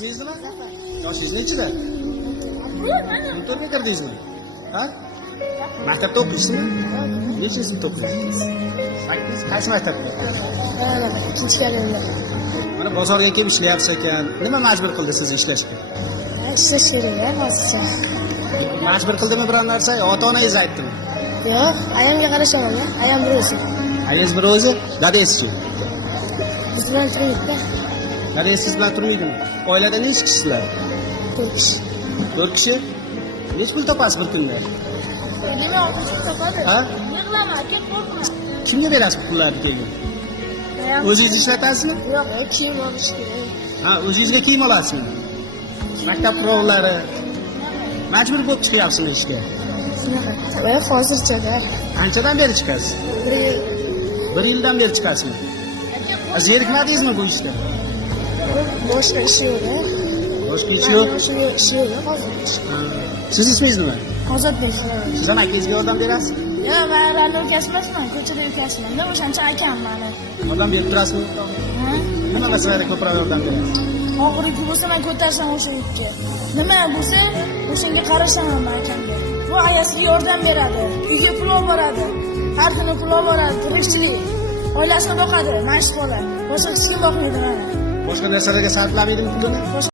Sizdimi? Yoshingiz nechida? 14 ga kirdingizmi? Ha? Maktabda o'qiysizmi? Nechinchi sinfda o'qiysiz? 8. Qaysi maktabda? Ikkinchi kalimalar. Mana bozorga kelib ishlayapsiz ekan. Nima majbur qildi sizni ishlashga? Ishlash kerak hozircha. Majbur qildimi biror narsa? Ota-onangiz aytdimi? Yo'q, ayamga qarashaman. Ayam bir o'zi. Ayingiz bir o'zi, dadangizchi? Biz bilan turibdi. Dadangiz siz bilan turmaydimi? Oilada necha kishisizlar? 4 kishi. 4 kishi. Nech pul topasiz bir kunda? Nima olishni topadi? Ha? Yig'lama, aka, qo'rqma. Kimga berasiz pullarni keyin? O'zingiz ishlatasizmi? Yo'q, kiyim olish kerak. Ha, o'zingizga kiyim olasizmi? Maktab qurollari. Majbur bo'lib chiqyapsizmi ishga? Shunaqa. Voy, hozircha-da. Qanchadan beri chiqasiz? 1 yil. 1 yildan beri chiqasizmi? Zerikmadingizmi bu ishga? Boshqa ish yo'q-da. Boshqa ish yo'q. Boshqa ish yo'q hozir. Siz ismingiz nima? Ozodbek. Siz ham akangizga yordam berasiz? Yo'q, men ularni ukasi emasman, ko'chada ukasiman-da, o'shancha akam mani. Yordam berib turasizmi? Ha? Nima masalalarga ko'proq yordam berasiz? Og'ir yuk bo'lsa men ko'tarsam o'sha yukka. Nima bo'lsa o'shanga qarashaman men akamga. Bu ayasiga yordam beradi, uyga pul olib boradi. Har kuni pul olib boradi, tirikchilik. Oilasini boqadi, mashq bola. Boshqa hech kim boqmaydi mana. Boshqa narsalarga sarflamaydimi pulini?